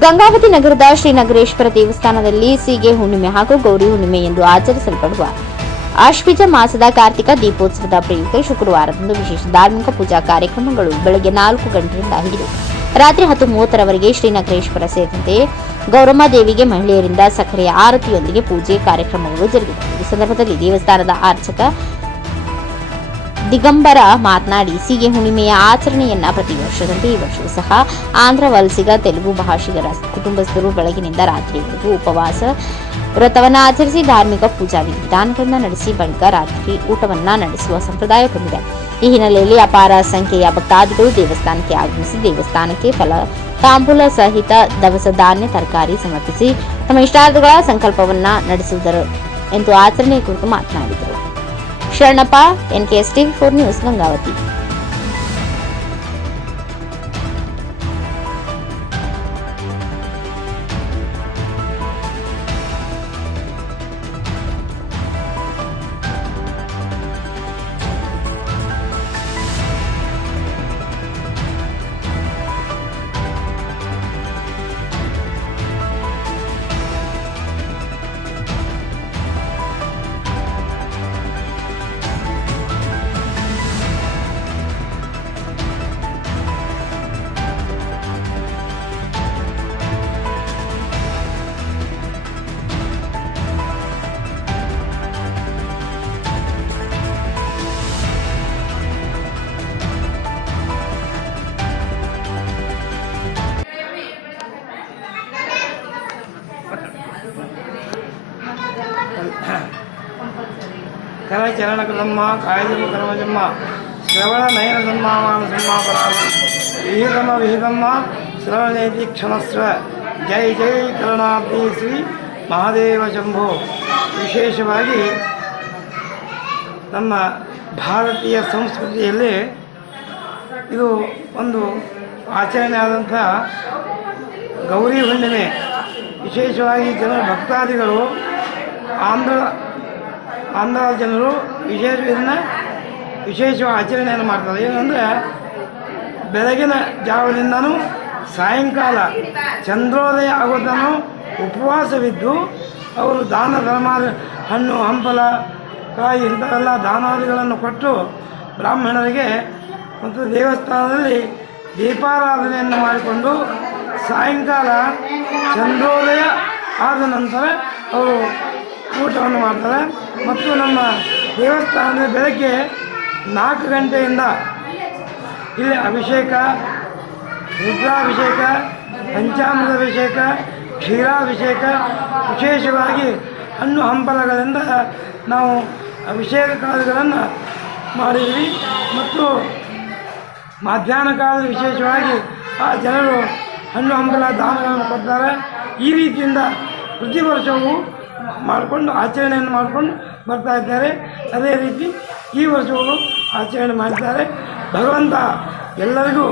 ಗಂಗಾವತಿ ನಗರದ ಶ್ರೀನಗರೇಶ್ವರ ದೇವಸ್ಥಾನದಲ್ಲಿ ಸೀಗೆ ಹುಣ್ಣಿಮೆ ಹಾಗೂ ಗೌರಿ ಹುಣ್ಣಿಮೆ ಎಂದು ಆಚರಿಸಲ್ಪಡುವ ಆಶ್ವಿಜ ಮಾಸದ ಕಾರ್ತಿಕ ದೀಪೋತ್ಸವದ ಪ್ರಯುಕ್ತ ಶುಕ್ರವಾರದಂದು ವಿಶೇಷ ಧಾರ್ಮಿಕ ಪೂಜಾ ಕಾರ್ಯಕ್ರಮಗಳು ಬೆಳಗ್ಗೆ 4 ಗಂಟೆಯಿಂದ ಹಿಡಿದು ರಾತ್ರಿ 10:30ರವರೆಗೆ ಶ್ರೀನಗರೇಶ್ವರ ಸೇರಿದಂತೆ ಗೌರಮ್ಮ ದೇವಿಗೆ ಮಹಿಳೆಯರಿಂದ ಸಕ್ಕರೆಯ ಆರತಿಯೊಂದಿಗೆ ಪೂಜೆ ಕಾರ್ಯಕ್ರಮಗಳು ಜರುಗಿದವು. ಈ ಸಂದರ್ಭದಲ್ಲಿ ದೇವಸ್ಥಾನದ ಅರ್ಚಕ ದಿಗಂಬರ ಮಾತನಾಡಿ, ಸೀಗೆ ಹುಣ್ಣಿಮೆಯ ಆಚರಣೆಯನ್ನ ಪ್ರತಿ ವರ್ಷದಂತೆ ಈ ವರ್ಷವೂ ಸಹ ಆಂಧ್ರ ವಲಸಿಗ ತೆಲುಗು ಭಾಷಿಗರ ಕುಟುಂಬಸ್ಥರು ಬೆಳಗಿನಿಂದ ರಾತ್ರಿಯವರೆಗೂ ಉಪವಾಸ ವ್ರತವನ್ನ ಆಚರಿಸಿ ಧಾರ್ಮಿಕ ಪೂಜಾ ವಿಧಾನಗಳನ್ನ ನಡೆಸಿ ಬಳಿಕ ರಾತ್ರಿ ಊಟವನ್ನ ನಡೆಸುವ ಸಂಪ್ರದಾಯ ಹೊಂದಿದೆ. ಈ ಹಿನ್ನೆಲೆಯಲ್ಲಿ ಅಪಾರ ಸಂಖ್ಯೆಯ ಭಕ್ತಾದಿಗಳು ದೇವಸ್ಥಾನಕ್ಕೆ ಆಗಮಿಸಿ ದೇವಸ್ಥಾನಕ್ಕೆ ಫಲ ತಾಂಬೂಲ ಸಹಿತ ದವಸ ಧಾನ್ಯ ತರಕಾರಿ ಸಮರ್ಪಿಸಿ ತಮ್ಮ ಇಷ್ಟಾರ್ಥಗಳ ಸಂಕಲ್ಪವನ್ನ ನಡೆಸುವುದರ ಎಂದು ಆಚರಣೆಯ ಕುರಿತು ಮಾತನಾಡಿದರು. Sharanappa, NKS TV4 news, Gangavati. ಕರಚರಣ ಕರ್ಮ ಕಾಯಜಮ ಕರ್ಮಜಮ್ಮ ಶ್ರವಣ ನಯನ ಸನ್ಮಾನ ಸನ್ಮಾಪರಾಧ ವಿಹಿತಮ್ಮ ಶ್ರವಣೇತಿ ಕ್ಷಮಸ್ವ. ಜೈ ಜೈ ಕರುಣಾಬ್ಧಿ ಶ್ರೀ ಮಹಾದೇವ ಶಂಭೋ. ವಿಶೇಷವಾಗಿ ನಮ್ಮ ಭಾರತೀಯ ಸಂಸ್ಕೃತಿಯಲ್ಲಿ ಇದು ಒಂದು ಆಚರಣೆ ಆದಂಥ ಗೌರಿ ಹುಣ್ಣಿಮೆ. ವಿಶೇಷವಾಗಿ ಭಕ್ತಾದಿಗಳು ಆಂಧ್ರ ಜನರು ವಿಶೇಷ ಆಚರಣೆಯನ್ನು ಮಾಡ್ತಾರೆ. ಏನಂದರೆ ಬೆಳಗಿನ ಜಾವದಿಂದನೂ ಸಾಯಂಕಾಲ ಚಂದ್ರೋದಯ ಆಗೋದನ್ನು ಉಪವಾಸವಿದ್ದು ಅವರು ದಾನ ಧರ್ಮ, ಹಣ್ಣು ಹಂಪಲ ಕಾಯಿ ಇಂಥವೆಲ್ಲ ದಾನಾದಿಗಳನ್ನು ಕೊಟ್ಟು ಬ್ರಾಹ್ಮಣರಿಗೆ ಮತ್ತು ದೇವಸ್ಥಾನದಲ್ಲಿ ದೀಪಾರಾಧನೆಯನ್ನು ಮಾಡಿಕೊಂಡು ಸಾಯಂಕಾಲ ಚಂದ್ರೋದಯ ಆದ ನಂತರ ಅವರು ಊಟವನ್ನು ಮಾಡ್ತಾರೆ. ಮತ್ತು ನಮ್ಮ ದೇವಸ್ಥಾನದ ಬೆಳಗ್ಗೆ 4 ಗಂಟೆಯಿಂದ ಇಲ್ಲಿ ಅಭಿಷೇಕ, ರುದ್ರಾಭಿಷೇಕ, ಪಂಚಾಮೃತ ಅಭಿಷೇಕ, ಕ್ಷೀರಾಭಿಷೇಕ, ವಿಶೇಷವಾಗಿ ಹಣ್ಣು ಹಂಪಲಗಳಿಂದ ನಾವು ಅಭಿಷೇಕ ಕಾರ್ಯಗಳನ್ನು ಮಾಡಿದ್ವಿ. ಮತ್ತು ಮಧ್ಯಾಹ್ನ ಕಾಲದ ವಿಶೇಷವಾಗಿ ಆ ಜನರು ಹಣ್ಣು ಹಂಪಲ ದಾನಗಳನ್ನು ಕೊಡ್ತಾರೆ. ಈ ರೀತಿಯಿಂದ ಪ್ರತಿ ವರ್ಷವೂ ಮಾಡಿಕೊಂಡು ಆಚರಣೆಯನ್ನು ಮಾಡಿಕೊಂಡು ಬರ್ತಾ ಇದ್ದಾರೆ. ಅದೇ ರೀತಿ ಈ ವರ್ಷವೂ ಆಚರಣೆ ಮಾಡಿದ್ದಾರೆ. ಭಗವಂತ ಎಲ್ಲರಿಗೂ